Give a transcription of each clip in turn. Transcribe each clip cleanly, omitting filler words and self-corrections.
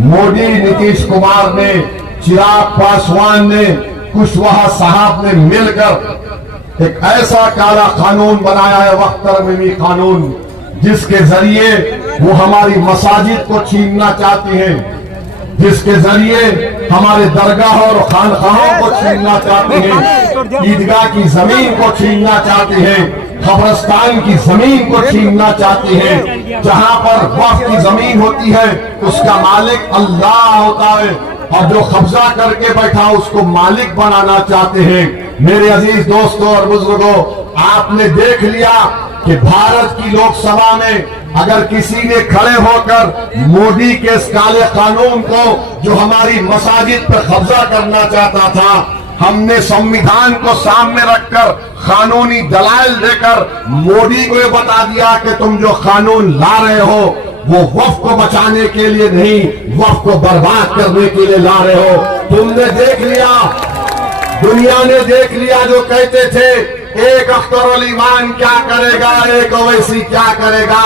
मोदी, नीतीश कुमार ने, चिराग पासवान ने, कुशवाहा साहब ने मिलकर एक ऐसा काला कानून बनाया है, वक्त तरमीमी कानून, जिसके जरिए वो हमारी मसाजिद को छीनना चाहते हैं, जिसके जरिए हमारे दरगाह और खानकाहों को छीनना चाहते हैं, ईदगाह की जमीन को छीनना चाहते हैं, कब्रिस्तान की जमीन को छीनना चाहते हैं। जहां पर वक्फ की जमीन होती है उसका मालिक अल्लाह होता है, और जो कब्जा करके बैठा उसको मालिक बनाना चाहते हैं। मेरे अजीज दोस्तों और बुजुर्गों, आपने देख लिया कि भारत की लोकसभा में अगर किसी ने खड़े होकर मोदी के इस काले कानून को, जो हमारी मसाजिद पर कब्जा करना चाहता था, हमने संविधान को सामने रखकर कानूनी दलाल देकर मोदी को ये बता दिया कि तुम जो कानून ला रहे हो वो वक्फ को बचाने के लिए नहीं, वक्फ को बर्बाद करने के लिए ला रहे हो। तुमने देख लिया, दुनिया ने देख लिया, जो कहते थे एक अख्तर अली खान क्या करेगा, एक ओवैसी क्या करेगा।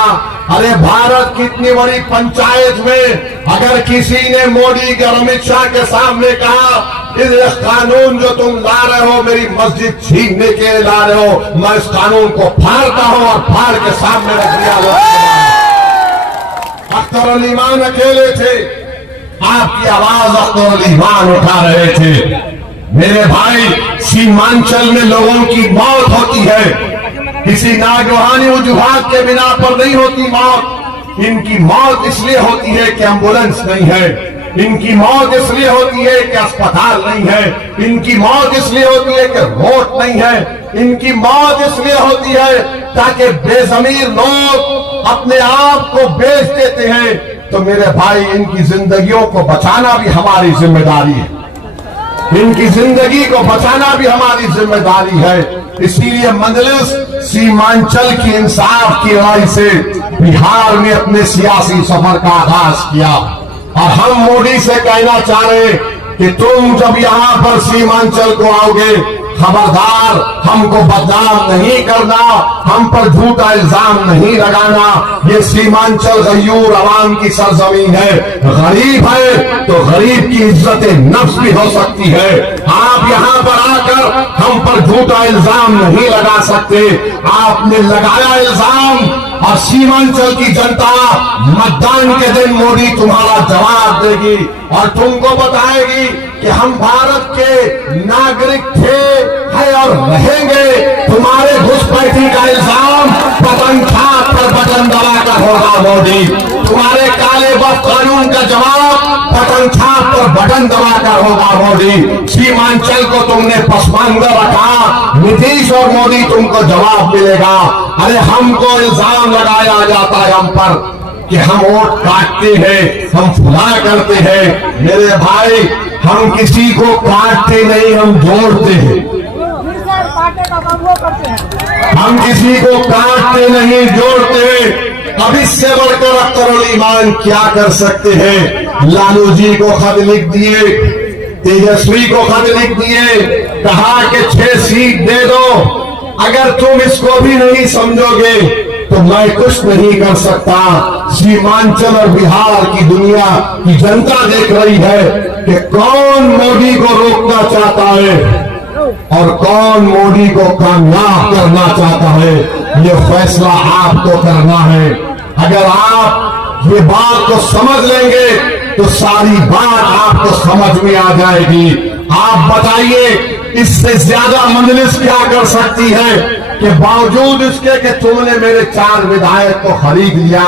अरे भारत की इतनी बड़ी पंचायत में अगर किसी ने मोदी और अमित शाह के सामने कहा इस कानून जो तुम ला रहे हो मेरी मस्जिद छीनने के लिए ला रहे हो, मैं इस कानून को फाड़ता हूं, और फाड़ के सामने रख दिया। अख्तर अली खान अकेले थे, आपकी आवाज अख्तर अली खान उठा रहे थे। मेरे भाई, सीमांचल में लोगों की मौत होती है, किसी नागवानी वजूहात के बिना पर नहीं होती मौत। इनकी मौत इसलिए होती है कि एम्बुलेंस नहीं है, इनकी मौत इसलिए होती है कि अस्पताल नहीं है, इनकी मौत इसलिए होती है कि रोड नहीं है, इनकी मौत इसलिए होती है ताकि बेजमीर लोग अपने आप को बेच देते हैं। तो मेरे भाई, इनकी जिंदगियों को बचाना भी हमारी जिम्मेदारी है, इनकी जिंदगी को बचाना भी हमारी जिम्मेदारी है। इसीलिए मजलिस सीमांचल की इंसाफ की लड़ाई से बिहार में अपने सियासी सफर का आगाज किया, और हम मोदी से कहना चाह रहे कि तुम जब यहाँ पर सीमांचल को आओगे, खबरदार हमको बदनाम नहीं करना, हम पर झूठा इल्जाम नहीं लगाना। ये सीमांचल गयूर अवाम की सरजमीन है, गरीब है तो गरीब की इज्जत नफ्स भी हो सकती है। आप यहाँ पर आकर हम पर झूठा इल्जाम नहीं लगा सकते। आपने लगाया इल्जाम, और सीमांचल की जनता मतदान के दिन मोदी तुम्हारा जवाब देगी और तुमको बताएगी कि हम भारत के नागरिक थे, है और रहेंगे। तुम्हारे घुसपैठी का इल्जाम बटन छाप पर बटन दबाकर होगा मोदी, तुम्हारे काले वक्फ कानून का जवाब बटन छाप पर बटन दबाकर होगा मोदी। सीमांचल को तुमने पसमानदा रखा, नीतीश और मोदी तुमको जवाब मिलेगा। अरे हमको इल्जाम लगाया जाता है हम पर कि हम वोट काटते हैं, हम फुला करते हैं। मेरे भाई, हम किसी को काटते नहीं, हम जोड़ते हैं। हम किसी को काटते नहीं, जोड़ते हैं। अब इससे बढ़कर अख्तर अली खान क्या कर सकते हैं? लालू जी को खत लिख दिए, तेजस्वी को खत लिख दिए, कहा कि 6 सीट दे दो। अगर तुम इसको भी नहीं समझोगे तो मैं कुछ नहीं कर सकता। सीमांचल और बिहार की दुनिया की जनता देख रही है कि कौन मोदी को रोकना चाहता है और कौन मोदी को कामयाब करना चाहता है। ये फैसला आपको करना है। अगर आप ये बात को समझ लेंगे तो सारी बात आपको समझ में आ जाएगी। आप बताइए, इससे ज्यादा मजलिस क्या कर सकती है कि बावजूद इसके कि तुमने मेरे 4 विधायक को खरीद लिया,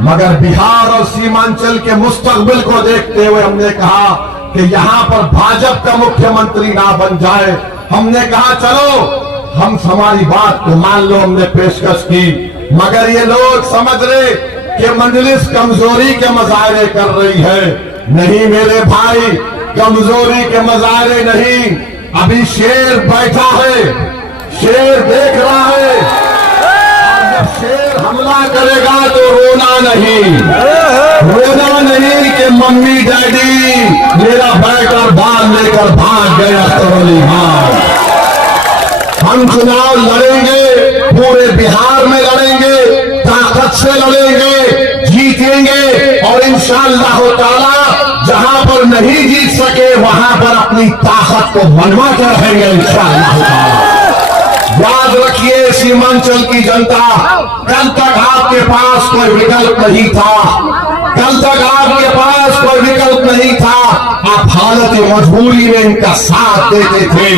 मगर बिहार और सीमांचल के मुस्तकबिल को देखते हुए हमने कहा कि यहाँ पर भाजपा का मुख्यमंत्री ना बन जाए। हमने कहा चलो हम हमारी बात को मान लो, हमने पेशकश की, मगर ये लोग समझ रहे कि मजलिस कमजोरी के मजाहरे कर रही है। नहीं मेरे भाई, कमजोरी के मजाहरे नहीं। अभी शेर बैठा है, शेर देख रहा है, और जब शेर हमला करेगा तो रोना नहीं, रोना नहीं कि मम्मी डैडी मेरा बेटा बाल लेकर भाग गए अख्तर अली खान। हम चुनाव लड़ेंगे, पूरे बिहार में लड़ेंगे, ताकत से लड़ेंगे, जीतेंगे, और इंशाअल्लाह ताला नहीं जीत सके वहां पर अपनी ताकत को मनवा कर रहेंगे इंशाअल्लाह ताला। याद रखिए सीमांचल की जनता, कल तक आपके पास कोई विकल्प नहीं था, कल तक आपके पास कोई विकल्प नहीं था, आप हालत मजबूरी में इनका साथ देते थे।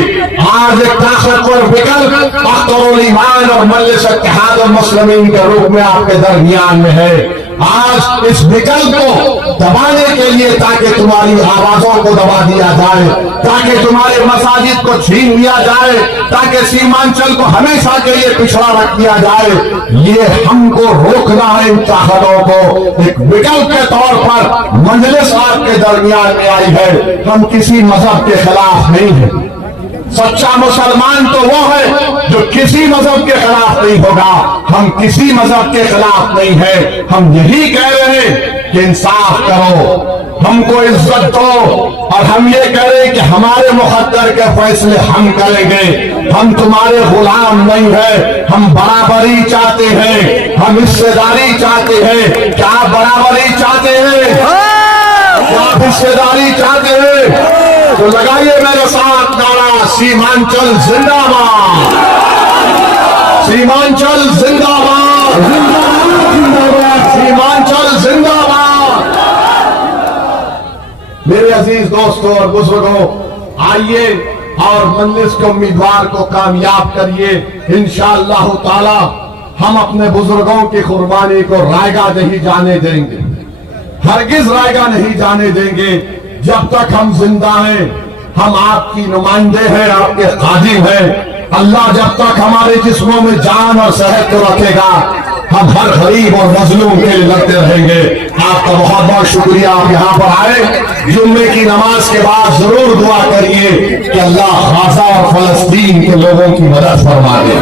आज एक ताकतवर विकल्प अख्तरुल ईमान और मजलिस इत्तेहादुल मुस्लिमीन के रूप में आपके दरमियान में है। आज इस विकल्प को दबाने के लिए, ताकि तुम्हारी आवाजों को दबा दिया जाए, ताकि तुम्हारे मसाजिद को छीन लिया जाए, ताकि सीमांचल को हमेशा के लिए पिछड़ा रख दिया जाए, ये हमको रोकना है। इन ताकतों को एक विकल्प के तौर पर मजलिस आपके दरमियान में आई है। हम किसी मजहब के खिलाफ नहीं है। सच्चा मुसलमान तो वो है जो किसी मजहब के खिलाफ नहीं होगा। हम किसी मजहब के खिलाफ नहीं है। हम यही कह रहे हैं कि इंसाफ करो, हमको इज्जत दो, और हम ये कह रहे हैं कि हमारे मुकद्दर के फैसले हम करेंगे। हम तुम्हारे गुलाम नहीं है। हम बराबरी चाहते हैं, हम हिस्सेदारी चाहते हैं। क्या आप बराबरी चाहते हैं? क्या आप हिस्सेदारी चाहते हैं? तो लगाइए मेरे साथ नारा, सीमांचल जिंदाबाद, सीमांचल जिंदाबाद, सीमांचल जिंदाबाद। मेरे अजीज दोस्तों और बुजुर्गों, आइए और मजलिस के उम्मीदवार को कामयाब करिए। इंशाअल्लाह ताला हम अपने बुजुर्गों की कुर्बानी को रायगा नहीं जाने देंगे, हरगिज रायगा नहीं जाने देंगे। जब तक हम जिंदा हैं, हम आपकी नुमाइंदे हैं, आपके खादिम हैं। अल्लाह जब तक हमारे जिस्मों में जान और सेहत को रखेगा, हम हर गरीब और मजलूम के लिए लड़ते रहेंगे। आपका बहुत बहुत शुक्रिया, आप यहाँ पर आए। जुम्मे की नमाज के बाद जरूर दुआ करिए कि अल्लाह गाजा और फलस्तीन के लोगों की मदद फरमा दे।